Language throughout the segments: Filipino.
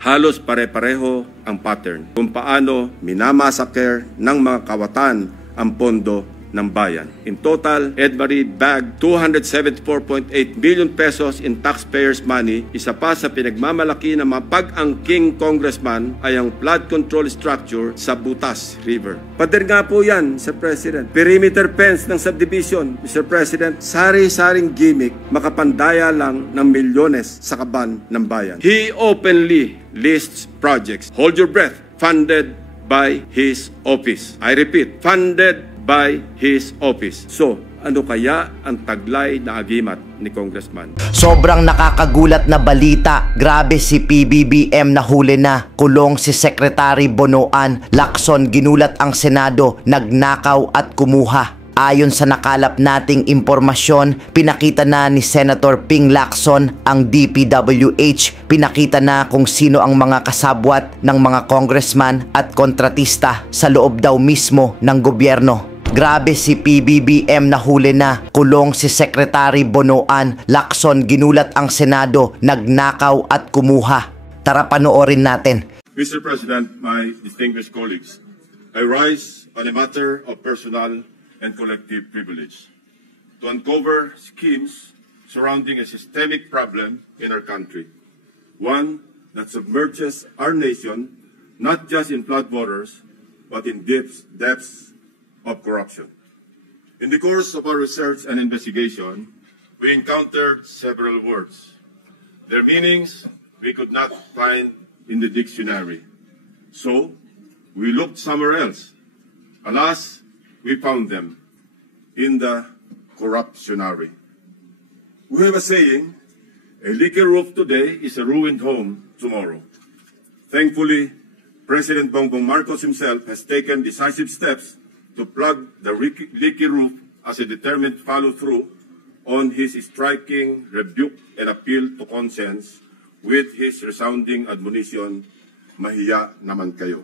Halos pare-pareho ang pattern kung paano minamasaker ng mga kawatan ang pondo ng bayan. In total, Edmarie bagged 274.8 billion pesos in taxpayers' money. Isa pa sa pinagmamalaki ng mga pag-angking congressman ay ang flood control structure sa Butas River. Pader nga po yan, Mr. President. Perimeter fence ng subdivision, Mr. President. Sari-saring gimmick, makapandaya lang ng milyones sa kaban ng bayan. He openly lists projects. Hold your breath. Funded by his office. I repeat, funded by his office. So, ano kaya ang taglay na agimat ni Congressman? Sobrang nakakagulat na balita. Grabe, si PBBM nahuli na. Kulong si Secretary Bonoan. Lacson, ginulat ang Senado. Nagnakaw at kumuha. Ayon sa nakalap nating impormasyon, pinakita na ni Senator Ping Lacson ang DPWH. Pinakita na kung sino ang mga kasabwat ng mga congressman at kontratista sa loob daw mismo ng gobyerno. Grabe, si PBBM nahuli na. Kulong si Secretary Bonoan. Lacson, ginulat ang Senado. Nagnakaw at kumuha. Tara, panoorin natin. Mr. President, my distinguished colleagues, I rise on a matter of personal and collective privilege to uncover schemes surrounding a systemic problem in our country, one that submerges our nation not just in floodwaters, but in depths of corruption. In the course of our research and investigation, we encountered several words. Their meanings we could not find in the dictionary. So, we looked somewhere else. Alas, we found them in the corruptionary. We have a saying, a leaky roof today is a ruined home tomorrow. Thankfully, President Bongbong Marcos himself has taken decisive steps to plug the leaky roof as a determined follow-through on his striking rebuke and appeal to conscience with his resounding admonition, mahiya naman kayo.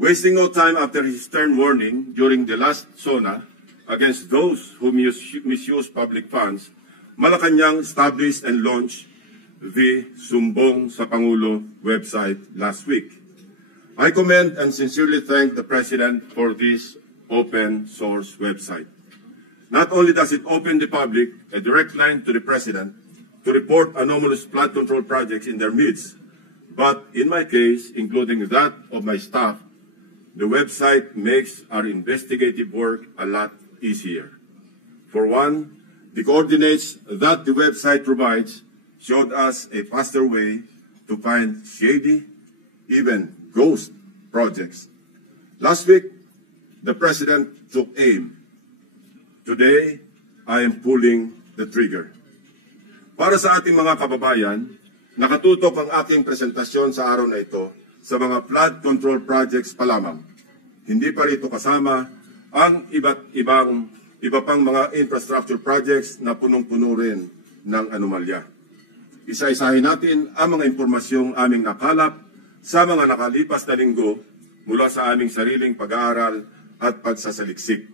Wasting no time after his stern warning during the last SONA against those who misuse public funds, Malacanang established and launched the Sumbong sa Pangulo website last week. I commend and sincerely thank the President for this open source website. Not only does it open the public a direct line to the President to report anomalous flood control projects in their midst, but in my case, including that of my staff, the website makes our investigative work a lot easier. For one, the coordinates that the website provides showed us a faster way to find shady, even ghost projects. Last week, the President took aim. Today, I am pulling the trigger. Para sa ating mga kababayan, nakatutok ang aking presentasyon sa araw na ito sa mga flood control projects pa lamang. Hindi pa rito kasama ang iba pang mga infrastructure projects na punong-puno rin ng anomalya. Isa-isahin natin ang mga impormasyong aming nakalap sa mga nakalipas na linggo mula sa aming sariling pag-aaral at pagsasaliksik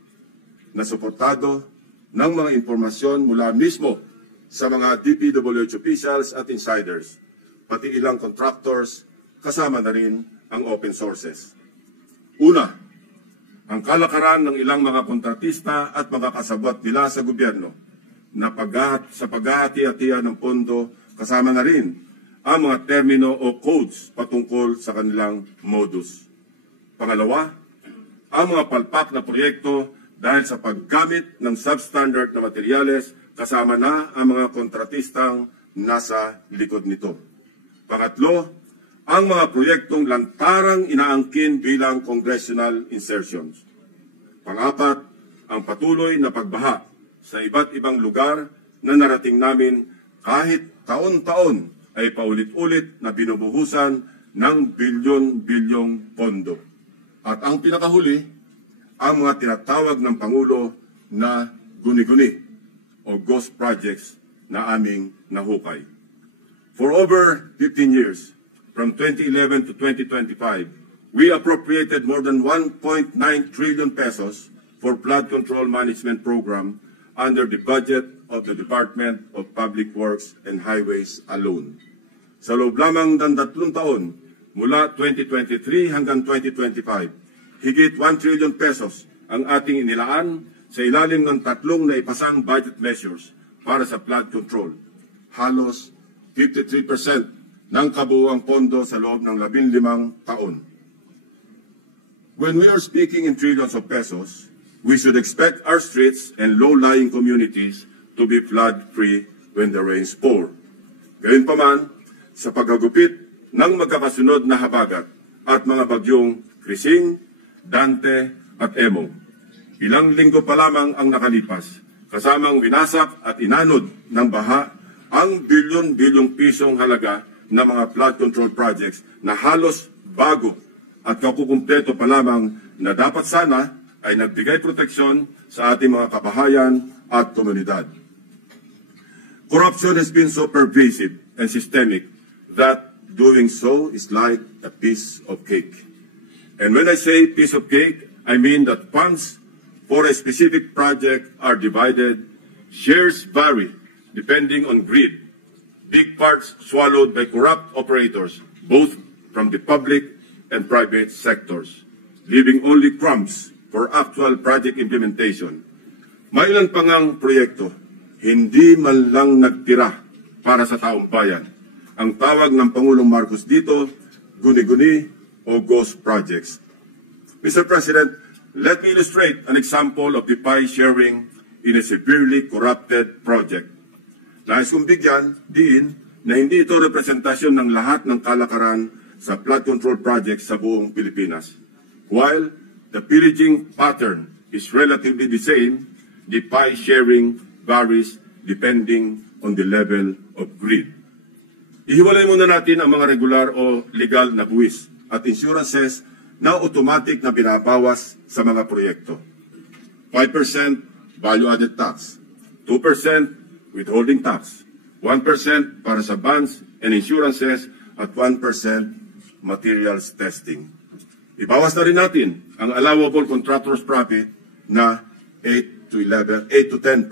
na suportado ng mga impormasyon mula mismo sa mga DPWH officials at insiders, pati ilang contractors, kasama na rin ang open sources. Una, ang kalakaran ng ilang mga kontratista at mga kasabwat nila sa gobyerno na sa paghahati-hatian ng pondo, kasama na rin ang mga termino o codes patungkol sa kanilang modus. Pangalawa, ang mga palpak na proyekto dahil sa paggamit ng substandard na materyales, kasama na ang mga kontratistang nasa likod nito. Pangatlo, ang mga proyektong lantarang inaangkin bilang congressional insertions. Pangapat, ang patuloy na pagbaha sa iba't ibang lugar na narating namin kahit taon-taon ay paulit-ulit na binubuhusan ng bilyon-bilyong pondo. At ang pinakahuli, ang mga tinatawag ng Pangulo na guni-guni o ghost projects na aming nahukay. For over 15 years, from 2011 to 2025, we appropriated more than 1.9 trillion pesos for flood control management program under the budget of the Department of Public Works and Highways alone. sa loob lamang ng 3 taon mula 2023 hanggang 2025, higit 1 trillion pesos ang ating inilaan sa ilalim ng 3 naipasang budget measures para sa flood control. Halos 53% ng kabuuang pondo sa loob ng 15 taon. When we are speaking in trillions of pesos, we should expect our streets and low-lying communities to be flood-free when the rains pour. Gayunpaman, sa paghagupit ng magkakasunod na habagat at mga bagyong Krising, Dante at Emo, ilang linggo pa lamang ang nakalipas, kasamang winasak at inanod ng baha ang bilyon-bilyong pisong halaga ng mga flood control projects na halos bago at kakukumpleto pa lamang na dapat sana ay nagbigay proteksyon sa ating mga kabahayan at komunidad. Corruption has been so pervasive and systemic that doing so is like a piece of cake. And when I say piece of cake, I mean that funds for a specific project are divided, shares vary depending on greed, big parts swallowed by corrupt operators, both from the public and private sectors, leaving only crumbs for actual project implementation. May ilan pa ngang proyekto, hindi man lang nagtira para sa taong bayan. Ang tawag ng Pangulong Marcos dito, guni-guni o ghost projects. Mr. President, let me illustrate an example of the pie sharing in a severely corrupted project. Nais kong bigyan din na hindi ito representasyon ng lahat ng kalakaran sa flood control projects sa buong Pilipinas. While the pillaging pattern is relatively the same, the pie sharing varies depending on the level of greed. Ihiwalay muna natin ang mga regular o legal na buwis at insurances na automatic na binabawas sa mga proyekto. 5% value-added tax, 2% withholding tax, 1% para sa bonds and insurances at 1% materials testing. Ibawas na rin natin ang allowable contractor's profit na 8 to 10%.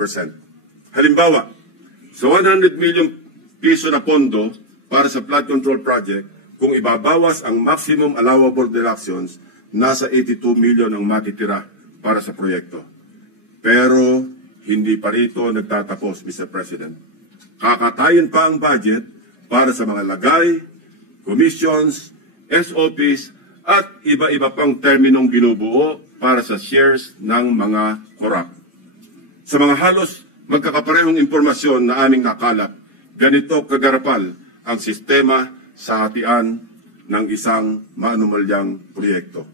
Halimbawa, sa 100 million piso na pondo para sa flood control project, kung ibabawas ang maximum allowable deductions, nasa 82 million ang matitira para sa proyekto. Pero hindi pa rito nagtatapos, Mr. President. Kakatayin pa ang budget para sa mga lagay, commissions, SOPs, at iba-iba pang terminong binubuo para sa shares ng mga korap. Sa mga halos magkakaparehong impormasyon na aming nakalap, ganito kagarapal ang sistema sa hatian ng isang maanumalyang proyekto.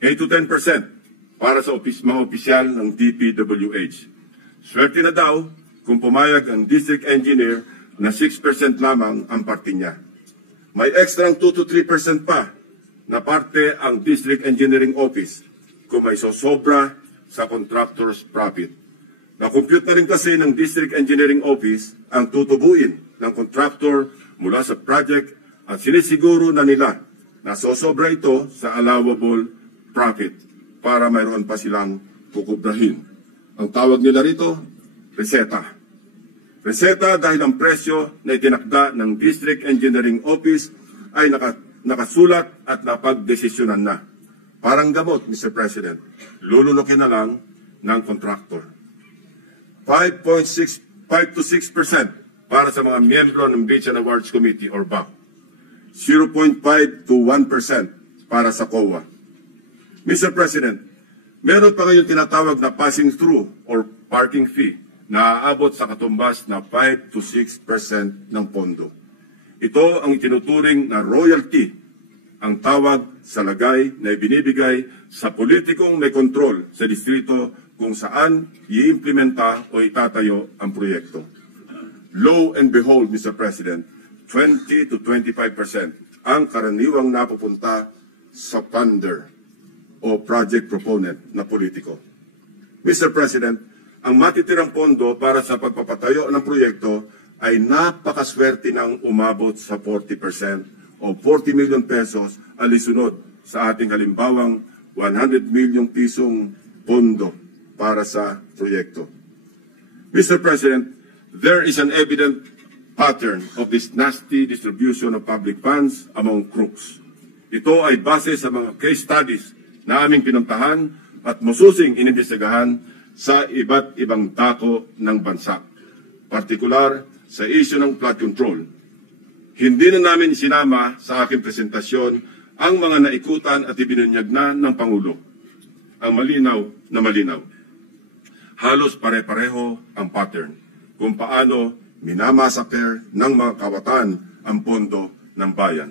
8 to 10% para sa mga opisyal ng DPWH. Swerte na daw kung pumayag ang district engineer na 6% lamang ang parte niya. May extrang 2 to 3% pa na parte ang district engineering office kung may sosobra sa contractor's profit. Na-compute na rin kasi ng district engineering office ang tutubuin ng contractor mula sa project at sinisiguro na nila na sosobra ito sa allowable profit para mayroon pa silang kukubrahin. Ang tawag nila rito, reseta. Reseta dahil ang presyo na itinakda ng district engineering office ay nakasulat at napagdesisyonan na. Parang gamot, Mr. President, lulunukin na lang ng contractor. 5 to 6% para sa mga miyembro ng Beach and Awards Committee or BAC. 0.5 to 1% para sa COA. Mr. President, meron pa ngayon tinatawag na passing through or parking fee na aabot sa katumbas na 5 to 6% ng pondo. Ito ang itinuturing na royalty, ang tawag sa lagay na ibinibigay sa politikong may kontrol sa distrito kung saan i-implementa o itatayo ang proyekto. Lo and behold, Mr. President, 20 to 25% ang karaniwang napupunta sa funder o project proponent na politiko. Mr. President, ang matitirang pondo para sa pagpapatayo ng proyekto ay napakaswerte ng umabot sa 40% o 40 million pesos alisunod sa ating halimbawang 100 million pisong pondo para sa proyekto. Mr. President, there is an evident pattern of this nasty distribution of public funds among crooks. Ito ay base sa mga case studies na aming pinuntahan at masusing inimbestigahan sa iba't ibang dako ng bansa, partikular sa issue ng flood control. Hindi na namin sinama sa aking presentasyon ang mga naikutan at ibinunyag na ng Pangulo. Ang malinaw na malinaw. Halos pare-pareho ang pattern kung paano minamasaker ng mga kawatan ang pondo ng bayan.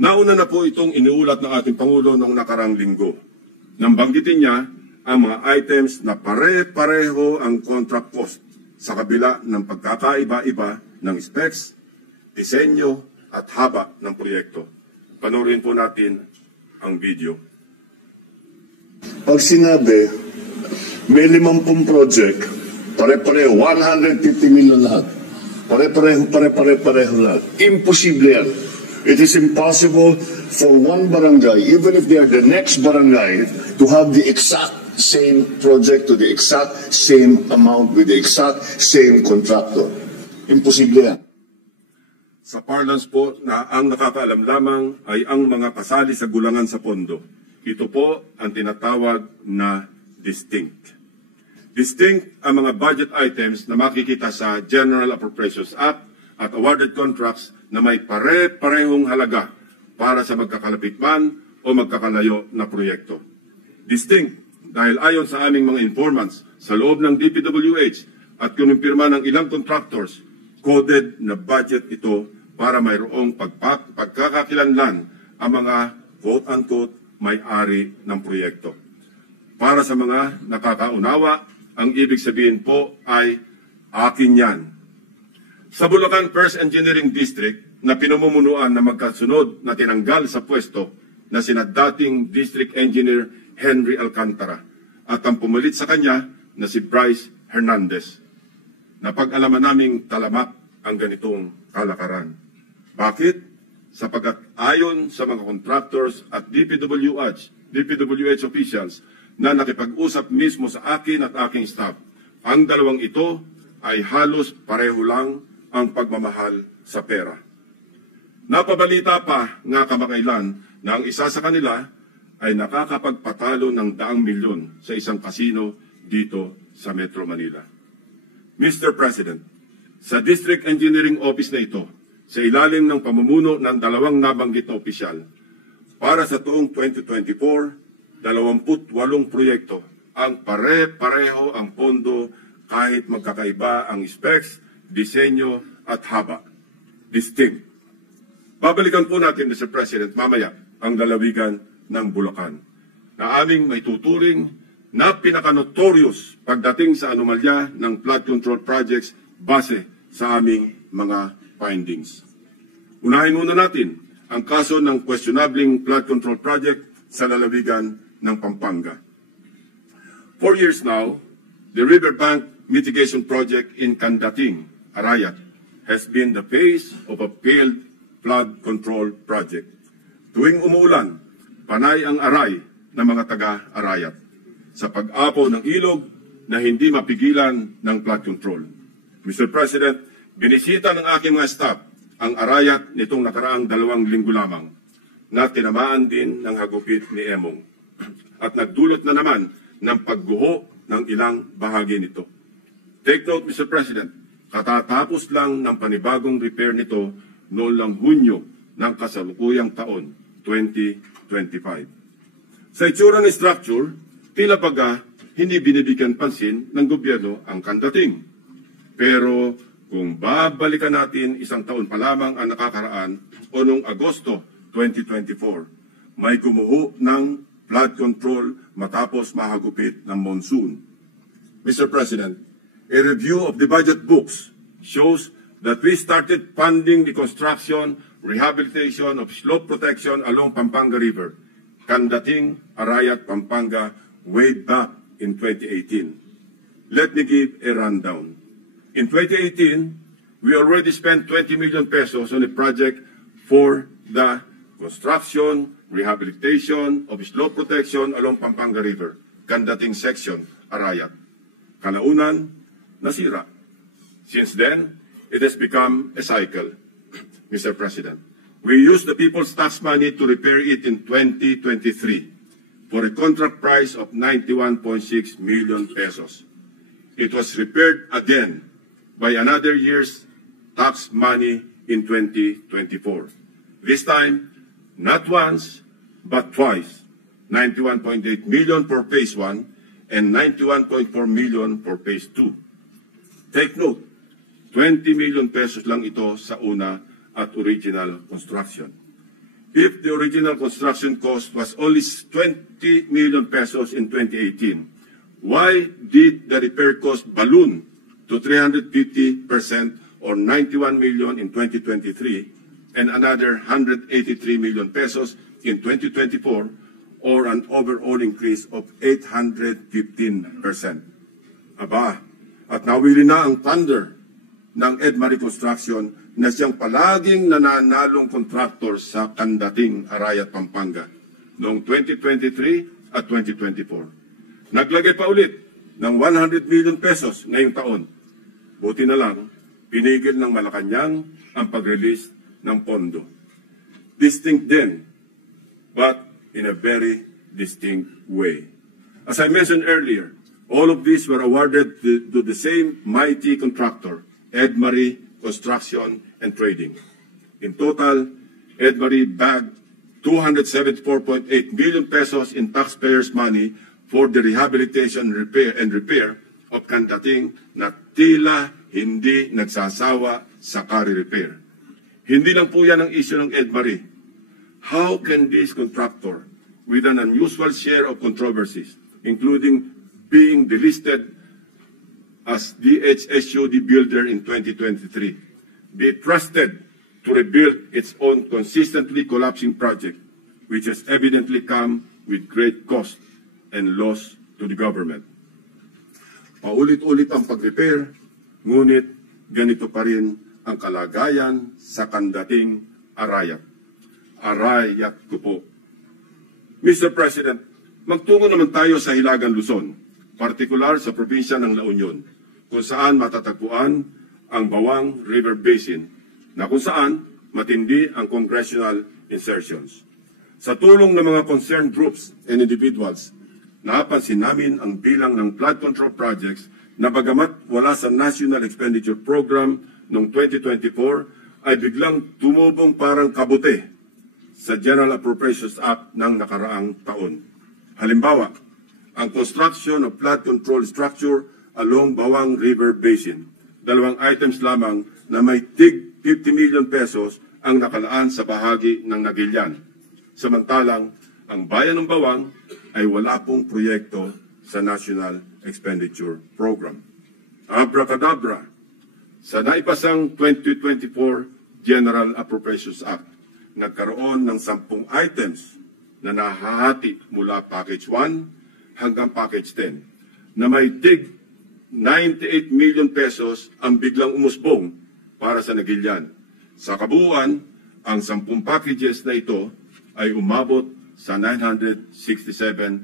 Nauna na po itong iniulat ng ating Pangulo noong nakarang linggo. Nang banggitin niya ang mga items na pare-pareho ang contract cost sa kabila ng pagkakaiba-iba ng specs, disenyo at haba ng proyekto. Panoorin po natin ang video. Pag sinabi, may 50 project, pare-pareho, 150 million lahat. Pare-pareho lahat. Imposible yan. It is impossible for one barangay, even if they are the next barangay, to have the exact same project to the exact same amount with the exact same contractor. Imposible yan. Sa parlance po na ang nakakaalam lamang ay ang mga kasali sa gulangan sa pondo. Ito po ang tinatawag na distinct. Distinct ang mga budget items na makikita sa General Appropriations Act at awarded contracts na may pare-parehong halaga para sa magkakalapit man o magkakalayo na proyekto. Distinct dahil ayon sa aming mga informants sa loob ng DPWH at kinumpirma ng ilang contractors, coded na budget ito para mayroong pagkakakilanlan ang mga quote-unquote may-ari ng proyekto. Para sa mga nakakaunawa, ang ibig sabihin po ay akin yan. Sa Bulacan First Engineering District na pinamumunuan na magkasunod na tinanggal sa pwesto na sina dating District Engineer Henry Alcantara at ang pumalit sa kanya na si Bryce Hernandez. Napag-alaman naming talamak ang ganitong kalakaran. Bakit? Sapagkat ayon sa mga contractors at DPWH officials na nakipag-usap mismo sa akin at aking staff, ang dalawang ito ay halos pareho lang ang pagmamahal sa pera. Napabalita pa nga kamakailan na ang isa sa kanila ay nakakapagpatalo ng 100 milyon sa isang kasino dito sa Metro Manila. Mr. President, sa District Engineering Office na ito, sa ilalim ng pamumuno ng dalawang nabanggit na opisyal, para sa tuong 2024, 28 proyekto ang pare-pareho ang pondo kahit magkakaiba ang specs, disenyo at haba. Distinct. Babalikan po natin, Mr. President, mamaya ang lalawigan ng Bulacan na aming may tuturing na pinaka-notorious pagdating sa anomalya ng flood control projects base sa aming mga findings. Unahin muna natin ang kaso ng questionabling flood control project sa lalawigan ng Pampanga. 4 years now, the Riverbank Mitigation Project in Candating, Arayat, has been the face of a failed flood control project. Tuwing umuulan, panay ang aray ng mga taga-Arayat sa pag-apo ng ilog na hindi mapigilan ng flood control. Mr. President, binisita ng aking mga staff ang Arayat nitong nakaraang 2 linggo lamang na tinamaan din ng hagupit ni Emong at nagdulot na naman ng pagguho ng ilang bahagi nito. Take note, Mr. President, katatapos lang ng panibagong repair nito noong lang Hunyo ng kasalukuyang taon, 2025. Sa itsura ng structure, tila baga hindi binibigyan pansin ng gobyerno ang Candating. Pero kung babalikan natin 1 taon pa lamang ang nakakaraan o noong Agosto 2024, may gumuho ng flood control matapos mahagupit ng monsoon. Mr. President, a review of the budget books shows that we started funding the construction, rehabilitation of slope protection along Pampanga River, Candating, Arayat, Pampanga, way back in 2018. Let me give a rundown. In 2018, we already spent 20 million pesos on a project for the construction, rehabilitation of slope protection along Pampanga River, Candating section, Arayat. Kalaunan, nasira. Since then, it has become a cycle, Mr. President. We used the people's tax money to repair it in 2023 for a contract price of 91.6 million pesos. It was repaired again by another year's tax money in 2024. This time, not once, but twice, 91.8 million for phase 1 and 91.4 million for phase 2. Take note, 20 million pesos lang ito sa una at original construction. If the original construction cost was only 20 million pesos in 2018, why did the repair cost balloon to 350% or 91 million in 2023 and another 183 million pesos in 2024 or an overall increase of 815%? Aba, at nawili na ang thunder ng Edmari Construction na siyang palaging nananalong contractor sa Kandating, Arayat, Pampanga noong 2023 at 2024. Naglagay pa ulit ng 100 million pesos ngayong taon. Buti na lang, pinigil ng Malacanang ang pag-release ng pondo. Distinct din, but in a very distinct way. As I mentioned earlier, all of these were awarded to the same mighty contractor, Edmari Construction and Trading. In total, Edmari bagged 274.8 million pesos in taxpayers' money for the rehabilitation and repair of Kandating na tila hindi nagsasawa sa kari-repair. Hindi lang po yan ang issue ng Edmari. How can this contractor, with an unusual share of controversies, including being delisted as DHSUD builder in 2023, be trusted to rebuild its own consistently collapsing project, which has evidently come with great cost and loss to the government? Paulit-ulit ang pag-repair, ngunit ganito pa rin ang kalagayan sa Kandating, Arayat. Arayat ko po. Mr. President, magtungo naman tayo sa Hilagang Luzon, partikular sa probinsya ng La Union, kung saan matatagpuan ang Bawang River Basin, na kung saan matindi ang congressional insertions. Sa tulong ng mga concerned groups and individuals, napansin namin ang bilang ng flood control projects na bagamat wala sa National Expenditure Program noong 2024 ay biglang tumubong parang kabute sa General Appropriations Act ng nakaraang taon. Halimbawa, ang construction of flood control structure along Bawang River Basin. 2 items lamang na may tig 50 million pesos ang nakalaan sa bahagi ng Nagilian. Samantalang, ang bayan ng Bawang ay wala pong proyekto sa National Expenditure Program. Abracadabra, sa naipasang 2024 General Appropriations Act, nagkaroon ng 10 items na nahahati mula Package 1 hanggang Package 10 na may tig 98 million pesos ang biglang umusbong para sa Nagilian. Sa kabuuan, ang 10 packages na ito ay umabot sa 967.4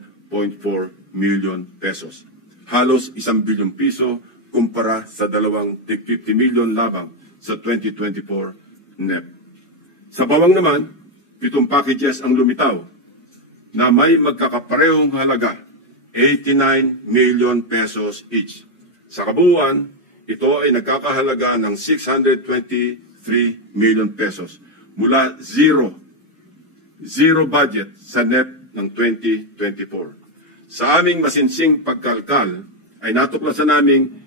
million pesos. Halos 1 bilyong piso kumpara sa 2 tig 50 million labang sa 2024 NEP. Sa Bawang naman, 7 packages ang lumitaw na may magkakaparehong halaga, 89 million pesos each. Sa kabuuan, ito ay nagkakahalaga ng 623 million pesos mula zero budget sa NEP ng 2024. Sa aming masinsing pagkalkal, ay natuklasan naming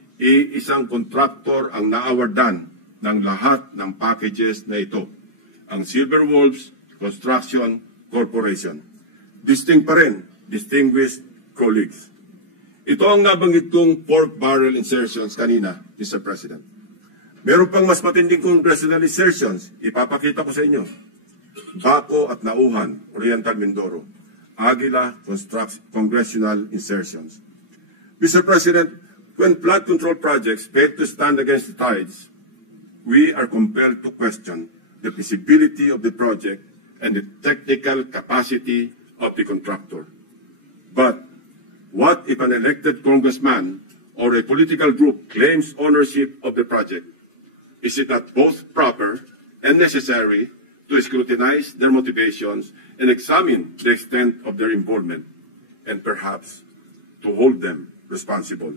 isang kontraktor ang naawardan ng lahat ng packages na ito, ang Silver Wolves Construction Corporation. Distinct pa rin, distinguished colleagues. Ito ang nabanggit kong pork barrel insertions kanina, Mr. President. Meron pang mas matinding congressional insertions, ipapakita ko sa inyo. Baco at Nauhan, Oriental Mindoro. Aguila congressional insertions. Mr. President, when flood control projects fail to stand against the tides, we are compelled to question the feasibility of the project and the technical capacity of the contractor. But what if an elected congressman or a political group claims ownership of the project? Is it not both proper and necessary to scrutinize their motivations and examine the extent of their involvement, and perhaps to hold them responsible?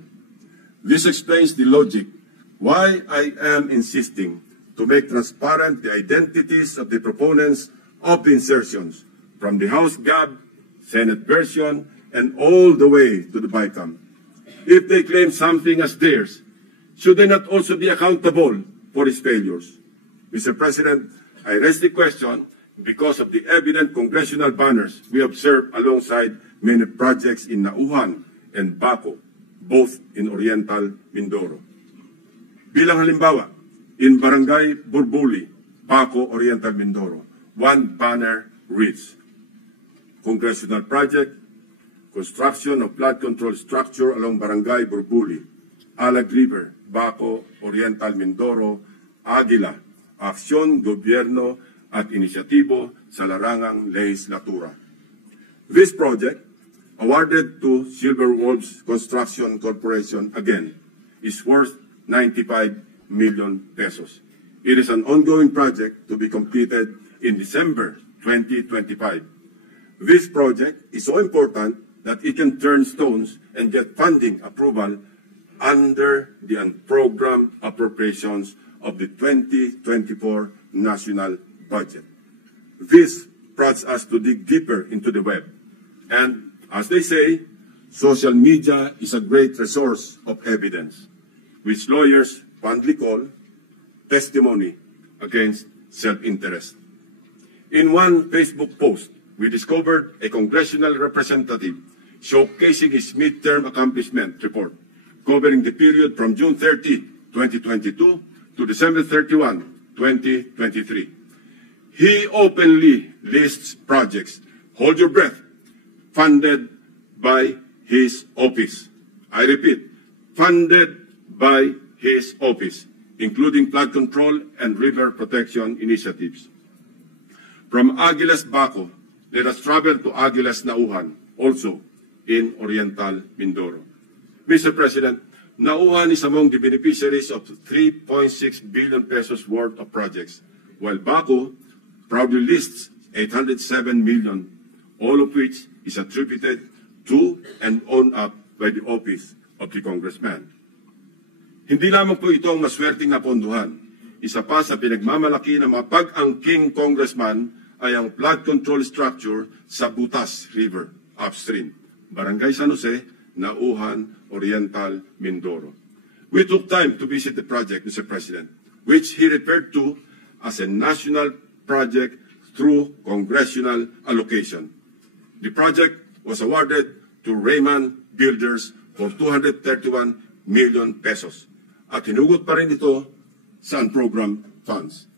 This explains the logic why I am insisting to make transparent the identities of the proponents of the insertions, from the House GAB, Senate version, and all the way to the BICAM. If they claim something as theirs, should they not also be accountable for its failures? Mr. President, I raise the question because of the evident congressional banners we observe alongside many projects in Nauhan and Baco, both in Oriental Mindoro. Bilang halimbawa, in Barangay Burbuli, Baco, Oriental Mindoro, one banner reads, Congressional Project, Construction of Flood Control Structure along Barangay Burbuli, Alag River, Baco, Oriental Mindoro, Aguila, Aksyon, Gobyerno at Inisyatibo sa Larangang Legislatura. This project, awarded to Silver Wolves Construction Corporation again, is worth 95 million pesos. It is an ongoing project to be completed in December 2025. This project is so important that it can turn stones and get funding approval under the unprogrammed appropriations of the 2024 national budget. This prompts us to dig deeper into the web. And as they say, social media is a great resource of evidence, which lawyers fondly call testimony against self-interest. In one Facebook post, we discovered a congressional representative showcasing his midterm accomplishment report, covering the period from June 30, 2022 to December 31, 2023. He openly lists projects, hold your breath, funded by his office. I repeat, funded by his office, including flood control and river protection initiatives. From Aguilas Baco, let us travel to Aguilas Nauhan, also in Oriental Mindoro. Mr. President, Nauhan is among the beneficiaries of 3.6 billion pesos worth of projects, while Baco proudly lists 807 million, all of which is attributed to and owned up by the office of the congressman. Hindi lamang po ito ang maswerteng napondohan. Isa pa sa pinagmamalaki ng mga pag-angking congressman ay ang flood control structure sa Butas River, upstream, Barangay San Jose, Nauhan, Oriental, Mindoro. We took time to visit the project, Mr. President, which he referred to as a national project through congressional allocation. The project was awarded to Raymond Builders for 231 million pesos. At hinugot pa rin ito sa unprogrammed funds.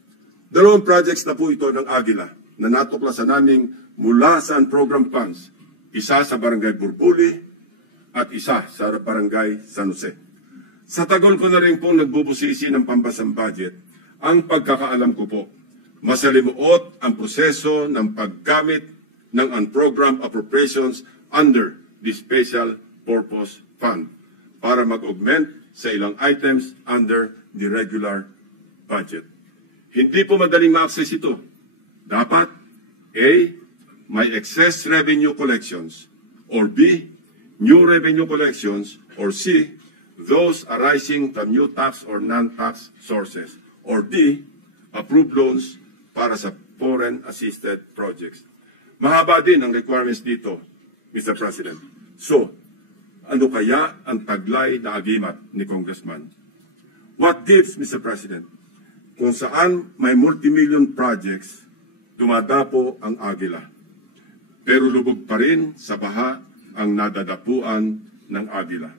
Dalawang projects na po ito ng Aguila na natuklasan naming mula sa unprogrammed funds, isa sa Barangay Burbuli at isa sa Barangay San Jose. Sa tagal ko na rin pong nagbubusisi ng pambasang budget, ang pagkakaalam ko po, masalimuot ang proseso ng paggamit ng unprogrammed appropriations under the Special Purpose Fund para mag-augment sa ilang items under the regular budget. Hindi po madaling ma-access ito. Dapat, A, may excess revenue collections, or B, new revenue collections, or C, those arising from new tax or non-tax sources, or D, approved loans para sa foreign assisted projects. Mahaba din ang requirements dito, Mr. President. So, ano kaya ang taglay na agimat ni Congressman? What gives, Mr. President? Kung saan may multimillion projects, dumadapo ang Aguila. Pero lubog pa rin sa baha ang nadadapuan ng Aguila.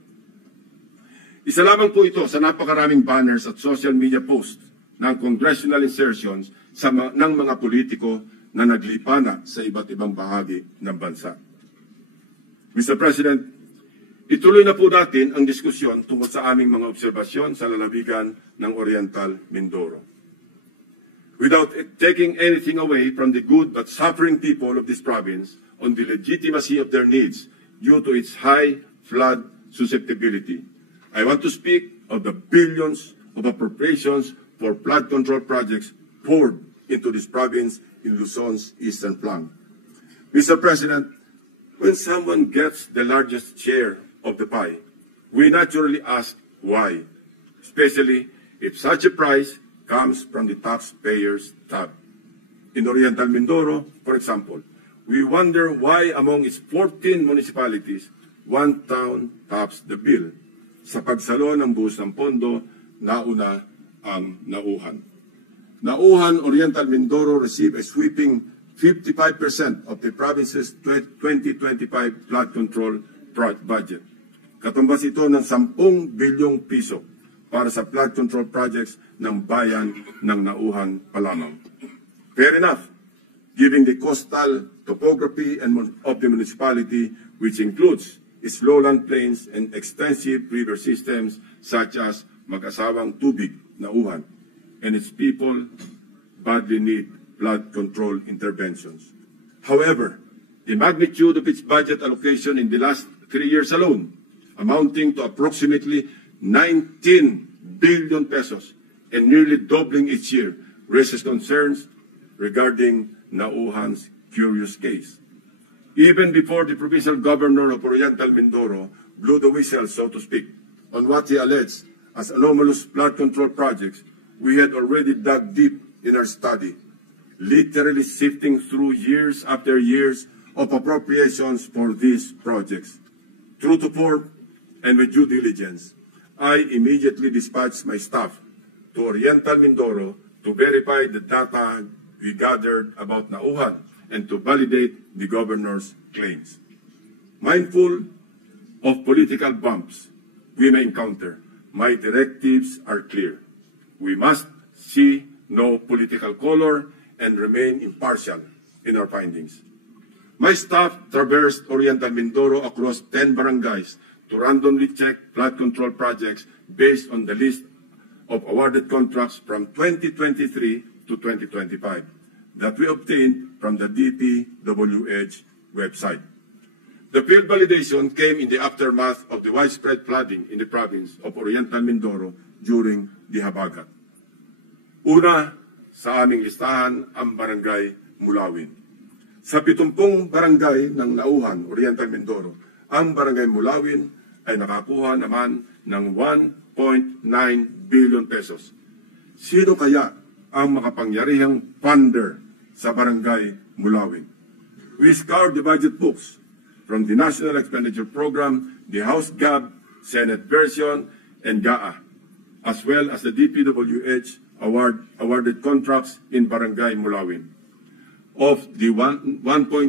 Isa lamang po ito sa napakaraming banners at social media posts ng congressional insertions ng mga politiko na naglipana sa iba't ibang bahagi ng bansa. Mr. President, ituloy na po natin ang diskusyon tungkol sa aming mga obserbasyon sa lalawigan ng Oriental Mindoro. Without taking anything away from the good but suffering people of this province on the legitimacy of their needs due to its high flood susceptibility, I want to speak of the billions of appropriations for flood control projects poured into this province in Luzon's eastern flank. Mr. President, when someone gets the largest share of the pie, we naturally ask why, especially if such a price comes from the taxpayer's tab. In Oriental Mindoro, for example, we wonder why among its 14 municipalities, one town tops the bill. Sa pagsalo ng buhos ng pondo, nauna ang Nauhan. Nauhan, Oriental Mindoro received a sweeping 55% of the province's 2025 flood control budget. Katumbas ito ng 10 bilyong piso para sa flood control projects ng bayan ng Nauhan pa lamang. Fair enough, given the coastal topography of the municipality, which includes its lowland plains and extensive river systems such as Mag-asawang Tubig, Nauhan, and its people badly need flood control interventions. However, the magnitude of its budget allocation in the last 3 years alone, amounting to approximately 19 billion pesos and nearly doubling each year, raises concerns regarding Nauhan's curious case. Even before the provincial governor of Oriental Mindoro blew the whistle, so to speak, on what he alleged as anomalous flood control projects, we had already dug deep in our study, literally sifting through years after years of appropriations for these projects. True to form and with due diligence, I immediately dispatched my staff to Oriental Mindoro to verify the data we gathered about Nauhan and to validate the governor's claims. Mindful of political bumps we may encounter, my directives are clear. We must see no political color and remain impartial in our findings. My staff traversed Oriental Mindoro across 10 barangays to randomly check flood control projects based on the list of awarded contracts from 2023 to 2025 that we obtained from the DPWH website. The field validation came in the aftermath of the widespread flooding in the province of Oriental Mindoro during the Habagat. Una sa aming listahan ang Barangay Mulawin. Sa 70 barangay ng Nauhan, Oriental Mindoro, ang Barangay Mulawin ay nakakuha naman ng 1.9 billion pesos. Sino kaya ang makapangyarihang funder sa Barangay Mulawin? We scoured the budget books from the National Expenditure Program, the House GAB, Senate version, and GAA, as well as the DPWH awarded contracts in Barangay Mulawin. Of the 1.9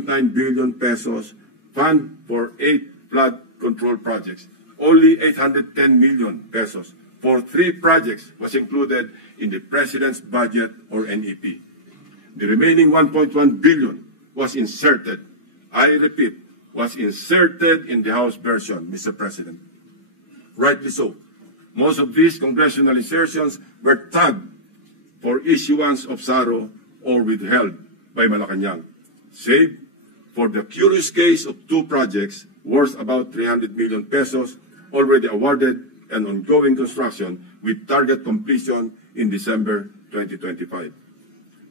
billion pesos fund for 8 flood control projects, only 810 million pesos for 3 projects was included in the President's budget or NEP. The remaining 1.1 billion was inserted, I repeat, was inserted in the House version, Mr. President. Rightly so. Most of these congressional insertions were tagged for issuance of SARO or withheld by Malacanang, save for the curious case of 2 projects worth about 300 million pesos already awarded and ongoing construction with target completion in December 2025.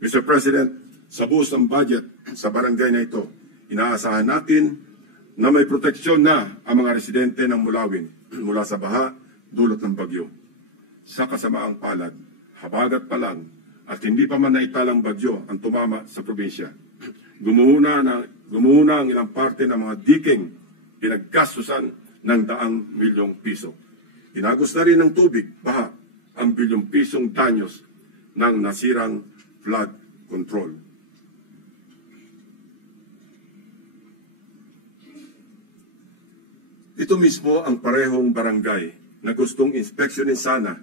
Mr. President, sa buhos ng budget sa barangay na ito, inaasahan natin na may proteksyon na ang mga residente ng Mulawin mula sa baha dulot ng bagyo. Sa kasamaang palad, habagat pa lang at hindi pa man naitalang bagyo ang tumama sa probinsya. Gumuhuna ang ilang parte ng mga diking pinaggastusan ng 100 milyong piso. Inagos na rin ng tubig, baha, ang bilyong pisong danyos ng nasirang flood control. Ito mismo ang parehong barangay na gustong inspeksyonin sana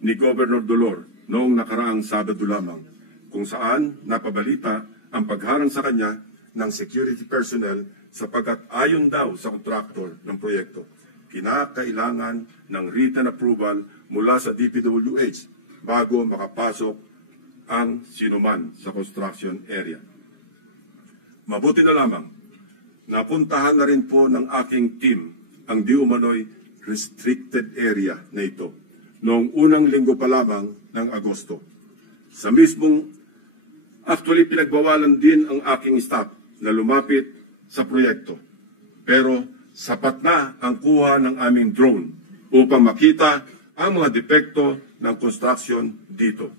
ni Governor Dolor noong nakaraang Sabado lamang, kung saan napabalita ang pagharang sa kanya ng security personnel sapagkat ayon daw sa kontraktor ng proyekto, kinakailangan ng written approval mula sa DPWH bago makapasok ang sinuman sa construction area. Mabuti na lamang, napuntahan na rin po ng aking team ang di umano'y restricted area na ito. Noong unang linggo pa lamang ng Agosto. Sa mismong, actually pinagbawalan din ang aking staff na lumapit sa proyekto. Pero sapat na ang kuha ng aming drone upang makita ang mga depekto ng construction dito,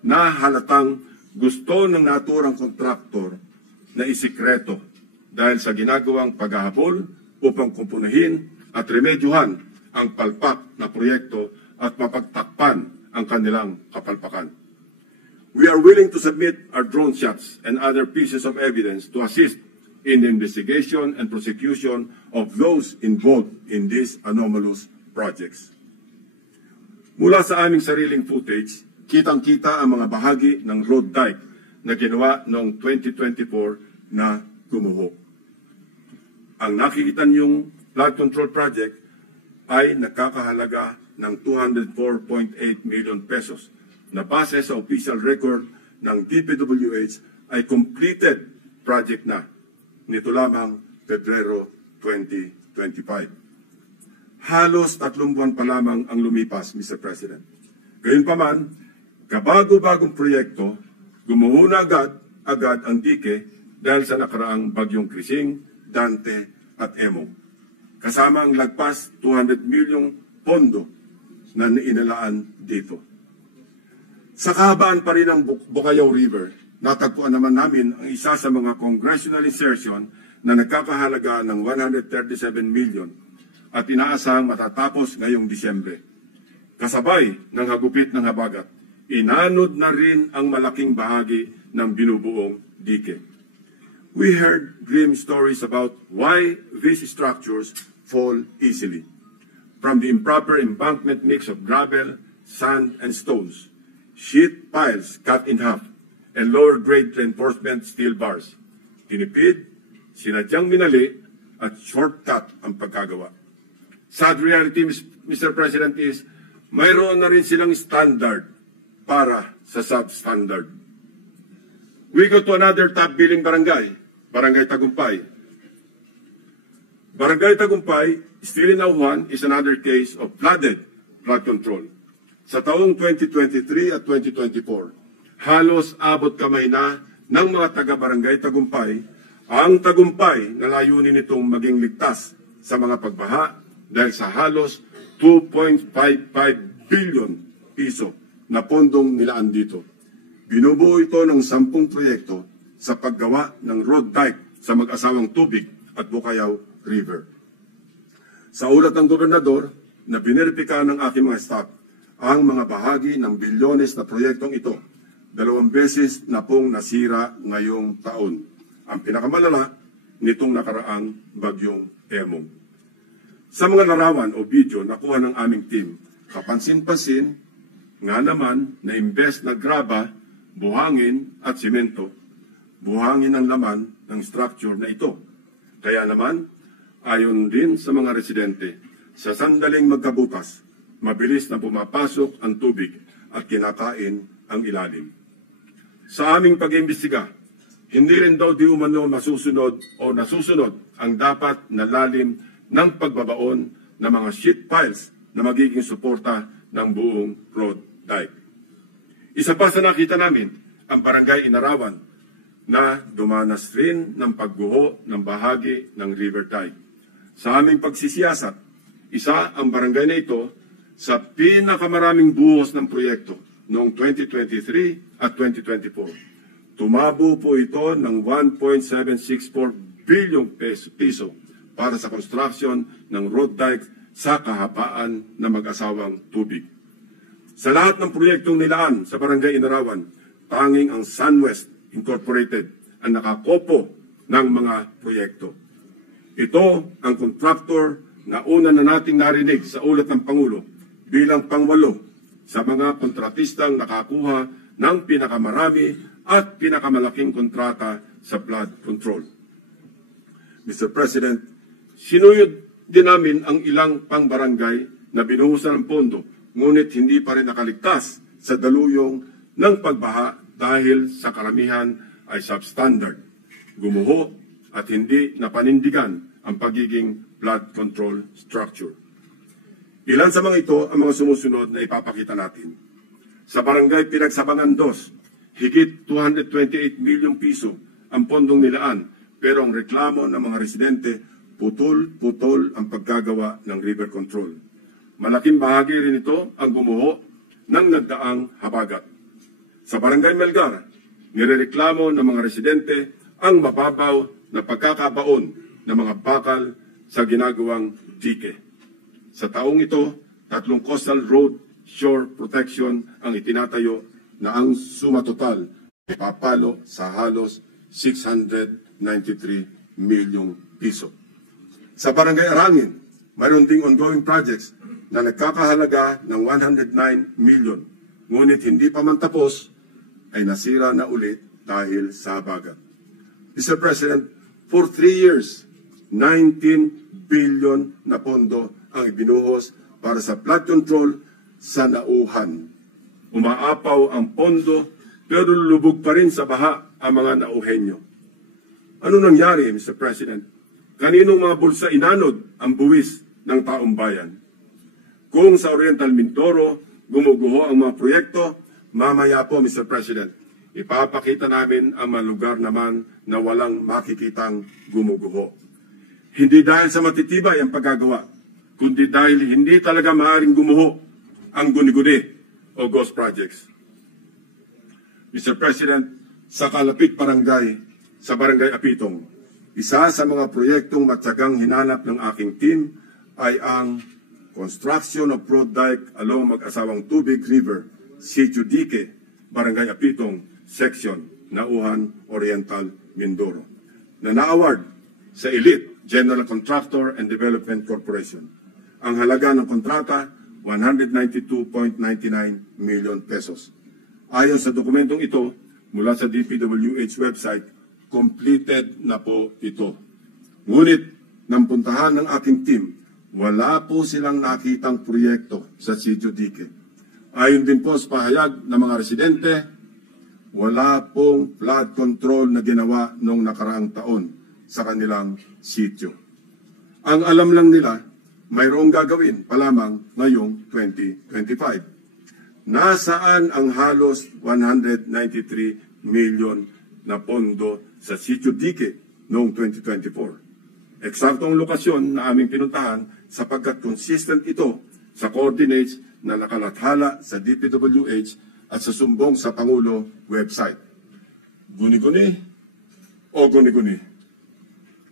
na halatang gusto ng naturang kontraktor na isikreto dahil sa ginagawang paghahabol upang kumpunahin at remedyohan ang palpak na proyekto at mapagtakpan ang kanilang kapalpakan. We are willing to submit our drone shots and other pieces of evidence to assist in the investigation and prosecution of those involved in these anomalous projects. Mula sa aming sariling footage, kitang-kita ang mga bahagi ng road dike na ginawa noong 2024 na gumuho. Ang nakikita niyong flood control project ay nakakahalaga ng 204.8 million pesos na base sa official record ng DPWH ay completed project na nito lamang Pebrero 2025. Halos 3 buwan pa lamang ang lumipas, Mr. President. Gayunpaman, kabago-bagong proyekto, gumuho na agad ang dike dahil sa nakaraang bagyong Krising, Dante at Emo. Kasama ang lagpas 200 milyong pondo na inalaan dito. Sa kahabaan pa rin ng Bukayaw River, natagpuan naman namin ang isa sa mga congressional insertion na nagkakahalaga ng 137 million at inaasahang matatapos ngayong Disyembre. Kasabay ng hagupit ng habagat, inanod na rin ang malaking bahagi ng binubuong dike. We heard grim stories about why these structures fall easily. From the improper embankment mix of gravel, sand, and stones, sheet piles cut in half, and lower-grade reinforcement steel bars. Tinipid, sinadyang minali, at shortcut ang pagkagawa. Sad reality, Mr. President, is mayroon na rin silang standard para sa substandard. We go to another top-billing barangay, Barangay Tagumpay. Barangay Tagumpay, still in Auhan, is another case of flood control. Sa taong 2023 at 2024, halos abot kamay na ng mga taga-Barangay Tagumpay ang tagumpay na layunin nitong maging ligtas sa mga pagbaha dahil sa halos 2.55 billion piso na pondong nilaan dito. Binubuo ito ng 10 proyekto sa paggawa ng road dike sa mag-asawang Tubig at Bukayaw River. Sa ulat ng gobernador na bineripika ng aking mga staff, ang mga bahagi ng bilyones na proyektong ito, 2 beses na pong nasira ngayong taon. Ang pinakamalala nitong nakaraang bagyong Emong. Sa mga larawan o video na kuha ng aming team, kapansin-pansin nga naman na imbes na graba, buhangin at simento, buhangin ang laman ng structure na ito. Kaya naman, ayon din sa mga residente, sa sandaling magkabukas, mabilis na pumapasok ang tubig at kinakain ang ilalim. Sa aming pag-imbestiga, hindi rin daw di umano masusunod o nasusunod ang dapat na lalim ng pagbabaon ng mga sheet piles na magiging suporta ng buong road dike. Isa pa sa nakita namin, ang Barangay Inarawan na dumanas rin ng pagguho ng bahagi ng river dike. Sa aming pagsisiyasat, isa ang barangay na ito sa pinakamaraming buhos ng proyekto noong 2023 at 2024. Tumabo po ito ng 1.764 billion piso para sa construction ng road dike sa kahabaan na mag-asawang Tubig. Sa lahat ng proyektong nilaan sa Barangay Inarawan, tanging ang SunWest Incorporated ang nakakopo ng mga proyekto. Ito ang kontraktor na una na nating narinig sa ulat ng Pangulo bilang pang-8 sa mga kontratistang nakakuha ng pinakamarami at pinakamalaking kontrata sa flood control. Mr. President, sinuyod din namin ang ilang pang-barangay na binuhusan ng pondo, ngunit hindi pa rin nakaligtas sa daluyong ng pagbaha dahil sa karamihan ay substandard, gumuho at hindi napanindigan ang pagiging flood control structure. Ilan sa mga ito ang mga sumusunod na ipapakita natin. Sa barangay Pinagsabangan 2, higit 228 milyong piso ang pondong nilaan, pero ang reklamo ng mga residente, putol-putol ang pagkagawa ng river control. Malaking bahagi rin ito ang bumuho ng nagdaang habagat. Sa barangay Melgar, nirereklamo ng mga residente ang mababaw na pagkakabaon ng mga bakal sa ginagawang dike. Sa taong ito, 3 coastal road shore protection ang itinatayo na ang suma total ay papalo sa halos 693 milyong piso. Sa barangay Arangin, mayroon ding ongoing projects na nagkakahalaga ng 109 million. Ngunit hindi pa man tapos, ay nasira na ulit dahil sa habagat. Mr. President, for 3 years, 19 billion na pondo ang ibinuhos para sa flood control sa Nauhan. Umaapaw ang pondo pero lubog pa rin sa baha ang mga nauhenyo. Ano nangyari, Mr. President? Kaninong mga bulsa inanod ang buwis ng taong bayan? Kung sa Oriental Mindoro gumuguho ang mga proyekto, mamaya po, Mr. President, ipapakita namin ang mga lugar naman na walang makikitang gumuguho. Hindi dahil sa matitibay ang paggagawa, kundi dahil hindi talaga maaaring gumuho ang guni-guni o ghost projects. Mr. President, sa Kalapit Barangay, sa Barangay Apitong, isa sa mga proyektong matyagang hinanap ng aking team ay ang construction of road dike along Mag-asawang Tubig River, Sitio Dique, Barangay Apitong, Section, Nauhan, Oriental, Mindoro, na na-award sa Elite General Contractor and Development Corporation. Ang halaga ng kontrata, 192.99 million pesos. Ayon sa dokumentong ito, mula sa DPWH website, completed na po ito. Ngunit, nang puntahan ng aking team, wala po silang nakitang proyekto sa Sitio Dique. Ayon din po sa pahayag ng mga residente, wala pong flood control na ginawa noong nakaraang taon sa kanilang sitio. Ang alam lang nila, mayroong gagawin pa lamang ngayong 2025. Nasaan ang halos 193 million na pondo sa Sitio Dique noong 2024? Eksaktong lokasyon na aming pinuntahan sapagkat consistent ito sa coordinates na nakalathala sa DPWH at sa sumbong sa Pangulo website. Guni-guni o guni-guni?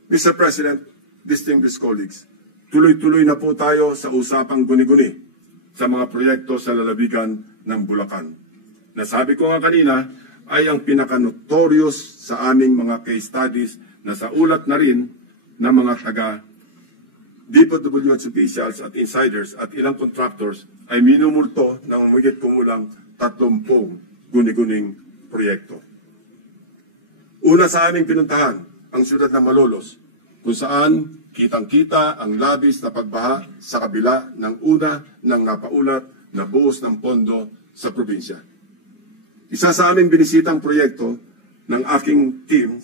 Mr. President, distinguished colleagues, tuloy-tuloy na po tayo sa usapang guni-guni sa mga proyekto sa lalawigan ng Bulacan. Nasabi ko nga kanina ay ang pinaka-notorious sa aming mga case studies na sa ulat na rin ng mga taga DPWH officials at insiders at ilang contractors ay minumulto ng mahigit kumulang 30 guni-guning proyekto. Una sa aming pinuntahan, ang siyudad ng Malolos, kung saan kitang-kita ang labis na pagbaha sa kabila ng una ng napaulat na buhos ng pondo sa probinsya. Isa sa aming binisitang proyekto ng aking team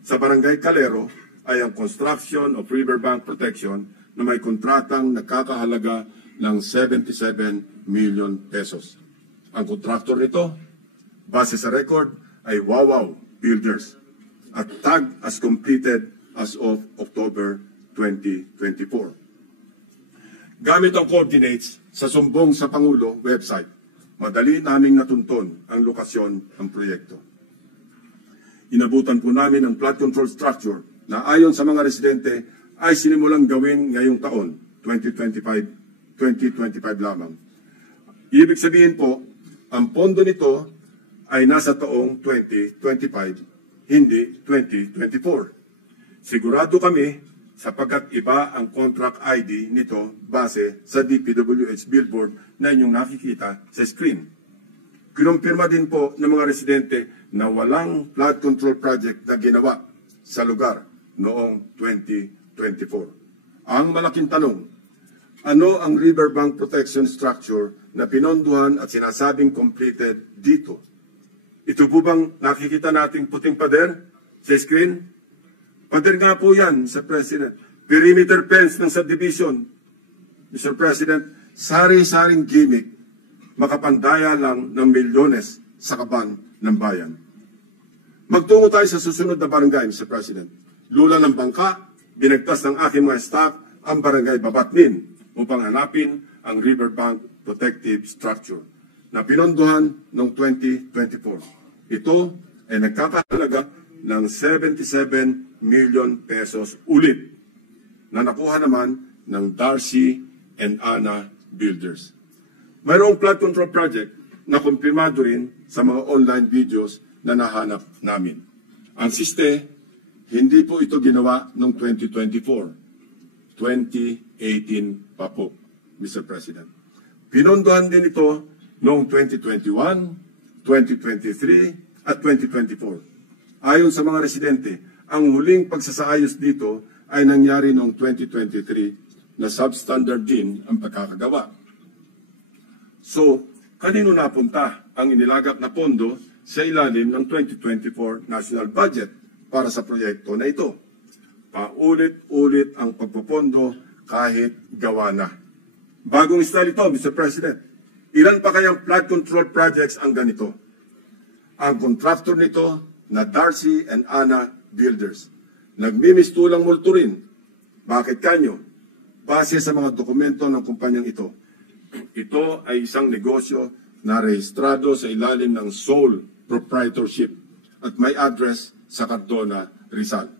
sa Barangay Calero ay ang construction of riverbank protection na may kontratang nakakahalaga ng 77 million pesos. Ang kontraktor nito, base sa record, ay Wawaw Builders at tag as completed as of October 2024. Gamit ang coordinates sa sumbong sa Pangulo website, madali naming natunton ang lokasyon ng proyekto. Inabutan po namin ang flood control structure na ayon sa mga residente ay sinimulang gawin ngayong taon, 2025 lamang. Ibig sabihin po, ang pondo nito ay nasa taong 2025, hindi 2024. Sigurado kami sapagkat iba ang contract ID nito base sa DPWH billboard na inyong nakikita sa screen. Kinumpirma din po ng mga residente na walang flood control project na ginawa sa lugar noong 2024. Ang malaking tanong, ano ang riverbank protection structure na pinonduhan at sinasabing completed dito? Ito po bang nakikita nating puting pader sa screen? Pader nga po yan, Mr. President. Perimeter fence ng subdivision. Mr. President, sari-saring gimmick makapandaya lang ng milyones sa kaban ng bayan. Magtungo tayo sa susunod na barangay, Mr. President. Lula ng bangka, binagtas ng aking mga staff ang barangay Babatnin upang hanapin ang riverbank protective structure na pinondohan noong 2024. Ito ay nagkakahalaga ng 77 million pesos ulit na nakuha naman ng Darcy and Ana Builders. Mayroong flood control project na kumpirmado rin sa mga online videos na nahanap namin. Ang siste, hindi po ito ginawa noong 2024. 2018 pa po, Mr. President. Pinondohan din ito noong 2021, 2023, at 2024. Ayon sa mga residente, ang huling pagsasaayos dito ay nangyari noong 2023 na substandard din ang pagkakagawa. So, kanino napunta ang inilagak na pondo sa ilalim ng 2024 National Budget para sa proyekto na ito? Paulit-ulit ang pagpupondo kahit gawa na. Bagong style ito, Mr. President. Ilan pa kayang flood control projects ang ganito? Ang contractor nito na Darcy and Ana Builders. Nagmimistulang multo rin. Bakit kanyo? Base sa mga dokumento ng kumpanyang ito. Ito ay isang negosyo na rehistrado sa ilalim ng sole proprietorship at may address sa Cardona, Rizal.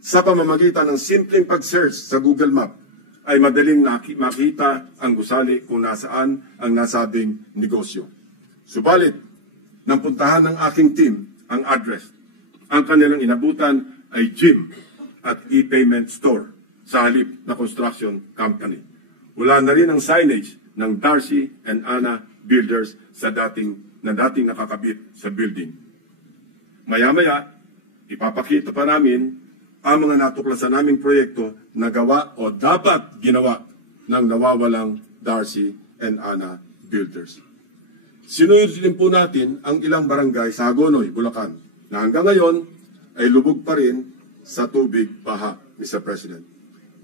Sa pamamagitan ng simpleng pag-search sa Google Map, ay madaling makita ang gusali kung nasaan ang nasabing negosyo. Subalit, nang puntahan ng aking team ang address, ang kanilang inabutan ay gym at e-payment store sa halip na construction company. Wala na rin ang signage ng Darcy and Ana Builders sa dating nakakabit sa building. Maya-maya, ipapakita pa namin ang mga natuklasan naming proyekto na gawa o dapat ginawa ng nawawalang Darcy and Ana Builders. Sinuyod din po natin ang ilang barangay sa Hagonoy, Bulacan, na hanggang ngayon ay lubog pa rin sa tubig baha, Mr. President.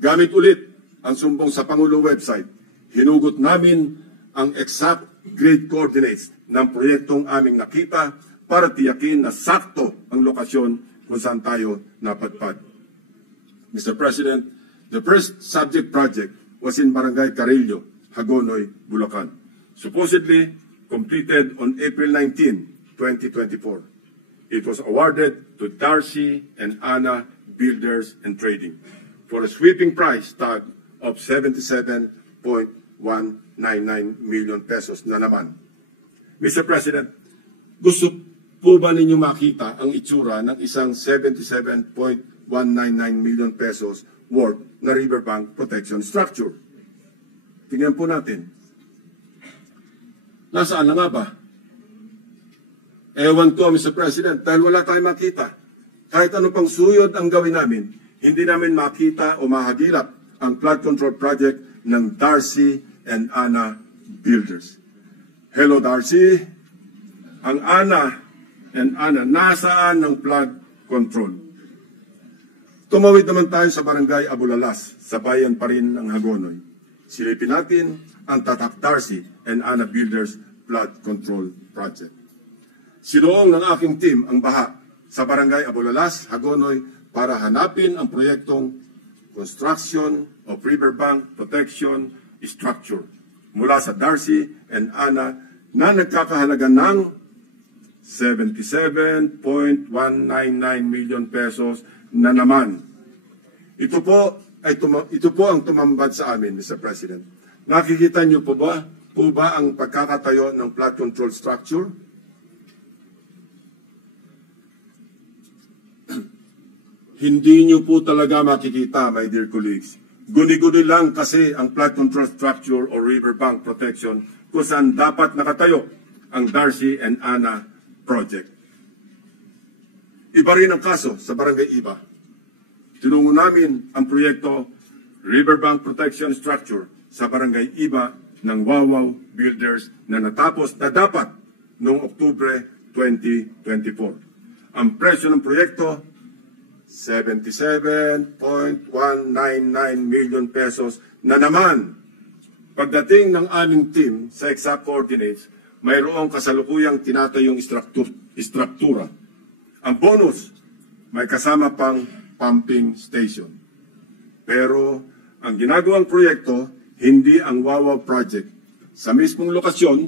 Gamit ulit ang sumbong sa Pangulo website, hinugot namin ang exact grade coordinates ng proyektong aming nakita para tiyakin na sakto ang lokasyon kung saan tayo napadpad. Mr. President, the first subject project was in Barangay Carillo, Hagonoy, Bulacan. Supposedly completed on April 19, 2024. It was awarded to Darcy and Ana Builders and Trading for a sweeping price tag of 77.199 million pesos na naman. Mr. President, gusto po ba ninyo makita ang itsura ng isang 77.199 million pesos worth na riverbank protection structure? Tingnan po natin. Nasaan na nga ba? Ewan ko, Mr. President, dahil wala tayong makita. Kahit ano pang suyod ang gawin namin, hindi namin makita o mahagilap ang flood control project ng Darcy and Ana Builders. Hello, Darcy. Ang Ana and Ana, nasaan ng flood control? Tumawid naman tayo sa Barangay Abulalas, sa bayan pa rin ng Hagonoy. Silipin natin ang Tatak Darcy and Ana Builders Flood Control Project. Sinuong ng aking team ang baha sa Barangay Abulalas, Hagonoy para hanapin ang proyektong Construction of Riverbank Protection Structure mula sa Darcy and Ana na nagkakahalaga ng 77.199 million pesos na naman. Ito po ang tumambad sa amin, Mr. President. Nakikita niyo po ba ang pagkakatayo ng flood control structure? Hindi niyo po talaga makikita, my dear colleagues. Guni-guni lang kasi ang flood control structure o riverbank protection kung saan dapat nakatayo ang Darcy and Ana project. Iba rin ang kaso sa Barangay Iba. Tinungo namin ang proyekto Riverbank Protection Structure sa Barangay Iba ng Wawaw Builders na natapos na dapat noong Oktubre 2024. Ang presyo ng proyekto, 77.199 million pesos na naman. Pagdating ng aming team sa exact coordinates, mayroong kasalukuyang tinatayong istruktura. Ang bonus, may kasama pang pumping station. Pero ang ginagawang proyekto, hindi ang Wawaw project. Sa mismong lokasyon,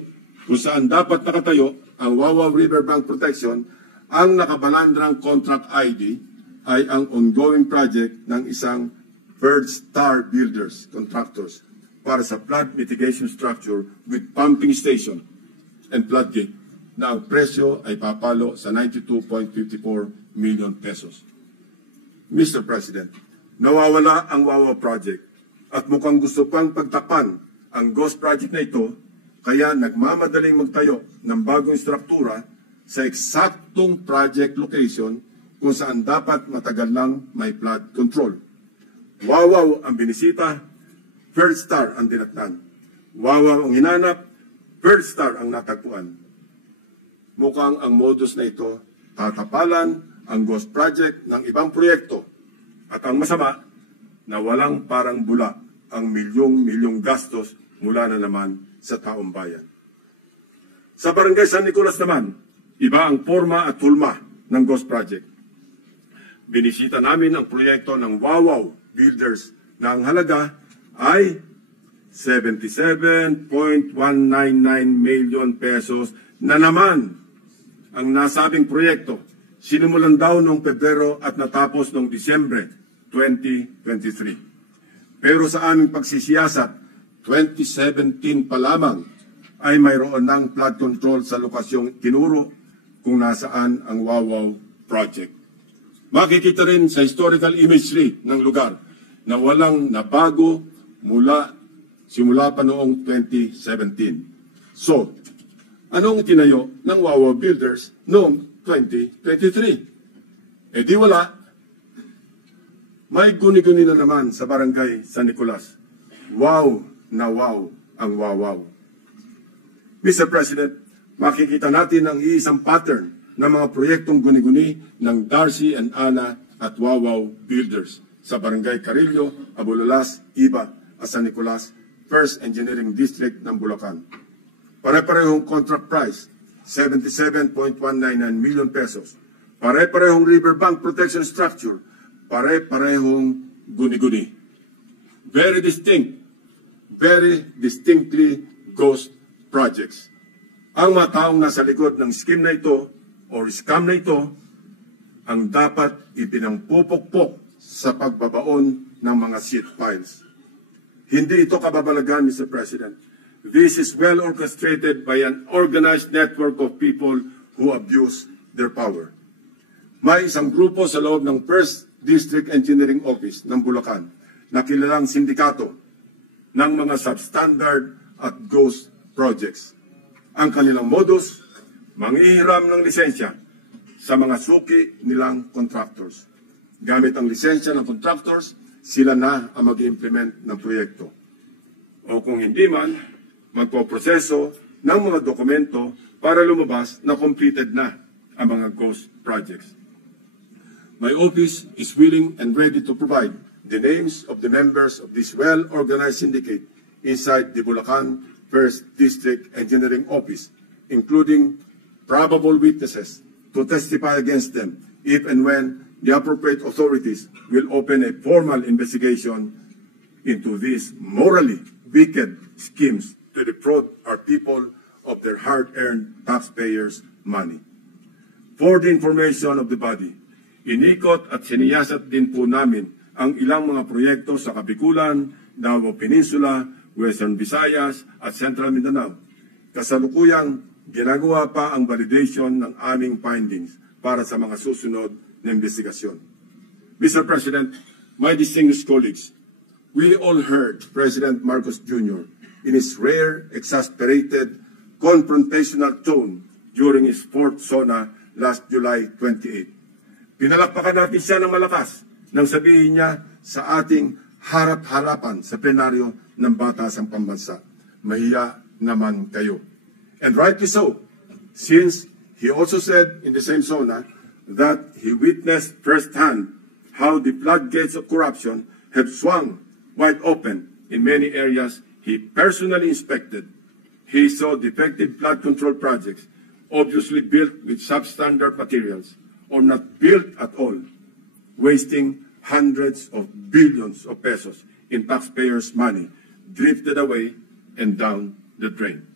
kung saan dapat nakatayo ang Wawaw Riverbank Protection, ang nakabalandrang contract ID ay ang ongoing project ng isang First Star Builders Contractors para sa flood mitigation structure with pumping station and floodgate na ang presyo ay papalo sa 92.54 million pesos. Mr. President, nawawala ang Wawaw project at mukhang gusto pang pagtapan ang ghost project na ito, kaya nagmamadaling magtayo ng bagong struktura sa eksaktong project location kung saan dapat matagal lang may flood control. Wawaw ang binisita, First Star ang dinatnan. Wawaw ang hinanap, First Star ang natagpuan. Mukhang ang modus na ito, tatapalan ang ghost project ng ibang proyekto. At ang masama, na walang parang bula ang milyong-milyong gastos mula na naman sa taong bayan. Sa Barangay San Nicolas naman, iba ang forma at hulma ng ghost project. Binisita namin ang proyekto ng Wawaw Builders na ang halaga ay 77.199 million pesos na naman ang nasabing proyekto. Sinimulan daw noong Pebrero at natapos noong Disyembre 2023. Pero sa aming pagsisiyasat, 2017 pa lamang ay mayroon ng flood control sa lokasyong tinuro kung nasaan ang Wawaw project. Makikita rin sa historical imagery ng lugar na walang nabago simula pa noong 2017. So, anong itinayo ng Wawaw Builders noong 2023? Eh di wala. May guni-guni na naman sa Barangay San Nicolas. Wow na wow ang Wawaw. Mr. President, makikita natin ang iisang pattern ng mga proyektong guni-guni ng Darcy and Ana at Wawaw Builders sa Barangay Carillo, Abulalas, Iba, at San Nicolas, First Engineering District ng Bulacan. Pare-parehong contract price, 77.199 million pesos. Pare-parehong riverbank protection structure, pare-parehong guni-guni. Very distinctly ghost projects. Ang mga taong nasa likod ng scheme na ito or scam na ito ang dapat ipinangpupukpok sa pagbabaon ng mga seat files. Hindi ito kababalagan, Mr. President. This is well orchestrated by an organized network of people who abuse their power. May isang grupo sa loob ng First District Engineering Office ng Bulacan na kilalang sindikato ng mga substandard at ghost projects. Ang kanilang modus, manghihiram ng lisensya sa mga suki nilang contractors. Gamit ang lisensya ng contractors, sila na ang mag-implement ng proyekto. O kung hindi man, magpoproseso ng mga dokumento para lumabas na completed na ang mga ghost projects. My office is willing and ready to provide the names of the members of this well-organized syndicate inside the Bulacan First District Engineering Office, including probable witnesses to testify against them if and when the appropriate authorities will open a formal investigation into these morally wicked schemes to defraud our people of their hard-earned taxpayers' money. For the information of the body, inikot at siniyasat din po namin ang ilang mga proyekto sa Kabikulan, Davao Peninsula, Western Visayas at Central Mindanao. Kasalukuyang ginagawa pa ang validation ng aming findings para sa mga susunod na investigasyon. Mr. President, my distinguished colleagues, we all heard President Marcos Jr. in his rare, exasperated, confrontational tone during his fourth SONA last July 28. Pinalakpakan natin siya ng malakas nang sabihin niya sa ating harap-harapan sa plenaryo ng Batasang Pambansa, mahiya naman kayo. And rightly so, since he also said in the same SONA that he witnessed firsthand how the floodgates of corruption have swung wide open in many areas he personally inspected, he saw defective flood control projects, obviously built with substandard materials or not built at all, wasting hundreds of billions of pesos in taxpayers' money, drifted away and down the drain.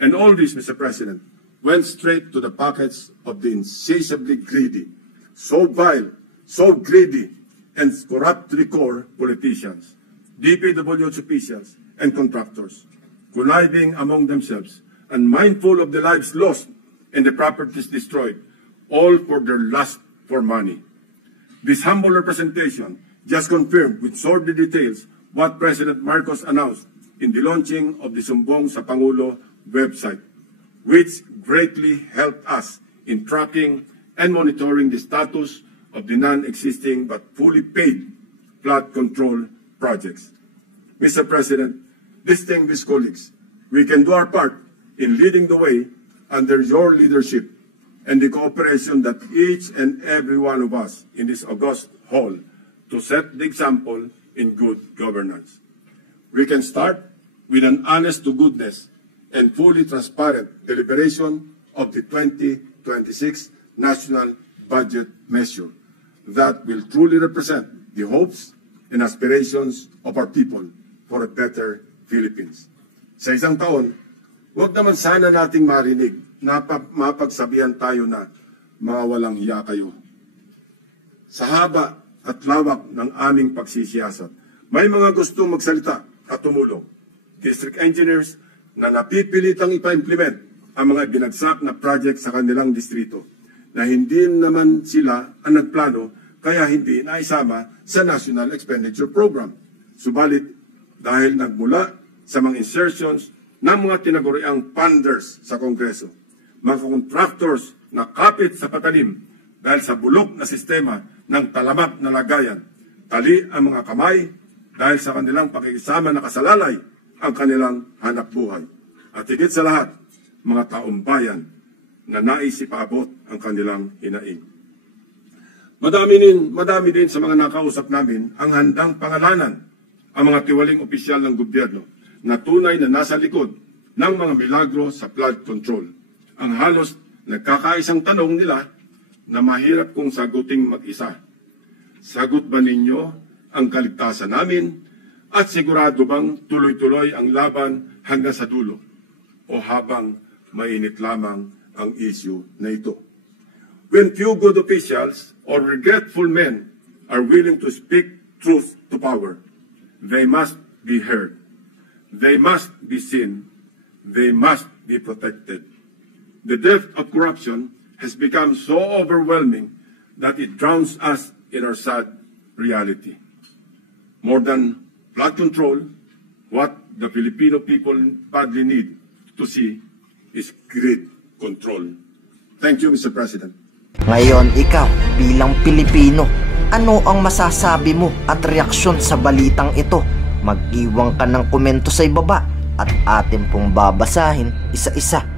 And all this, Mr. President, went straight to the pockets of the insatiably greedy, so vile, so greedy, and corruptly core politicians, DPWH officials, and contractors, conniving among themselves and mindful of the lives lost and the properties destroyed, all for their lust for money. This humble representation just confirmed with sordid details what President Marcos announced in the launching of the Sumbong sa Pangulo website, which greatly helped us in tracking and monitoring the status of the non-existing but fully paid flood control projects. Mr. President, distinguished colleagues, we can do our part in leading the way under your leadership and the cooperation that each and every one of us in this august hall to set the example in good governance. We can start with an honest-to-goodness and fully transparent deliberation of the 2026 National Budget Measure that will truly represent the hopes and aspirations of our people for a better Philippines. Sa isang taon, huwag naman sana nating marinig na mapagsabihan tayo na mga walang hiya kayo. Sa haba at lawak ng aming pagsisiyasat, may mga gustong magsalita at tumulong. District engineers na napipilitang ipa-implement ang mga binagsak na project sa kanilang distrito na hindi naman sila ang nagplano kaya hindi naisama sa National Expenditure Program. Subalit, dahil nagmula sa mga insertions ng mga tinaguriang funders sa Kongreso, mga contractors na kapit sa patalim dahil sa bulok na sistema ng talamak na lagayan, tali ang mga kamay dahil sa kanilang pakikisama na kasalalay ang kanilang hanap buhay. At higit sa lahat, mga taong bayan na nais ipaabot ang kanilang hinaing. Madami din sa mga nakausap namin ang handang pangalanan ang mga tiwaling opisyal ng gobyerno na tunay na nasa likod ng mga milagro sa flood control. Ang halos nagkakaisang tanong nila na mahirap kong saguting mag-isa. Sagot ba ninyo ang kaligtasan namin at sigurado bang tuloy-tuloy ang laban hanggang sa dulo o habang mainit lamang ang issue na ito? When few good officials or regretful men are willing to speak truth to power, they must be heard. They must be seen. They must be protected. The depth of corruption has become so overwhelming that it drowns us in our sad reality. More than flood control, what the Filipino people badly need to see is grid control. Thank you, Mr. President. Ngayon, ikaw, bilang Pilipino, ano ang masasabi mo at reaksyon sa balitang ito? Mag-iwan ka ng komento sa ibaba at atin pong babasahin isa-isa.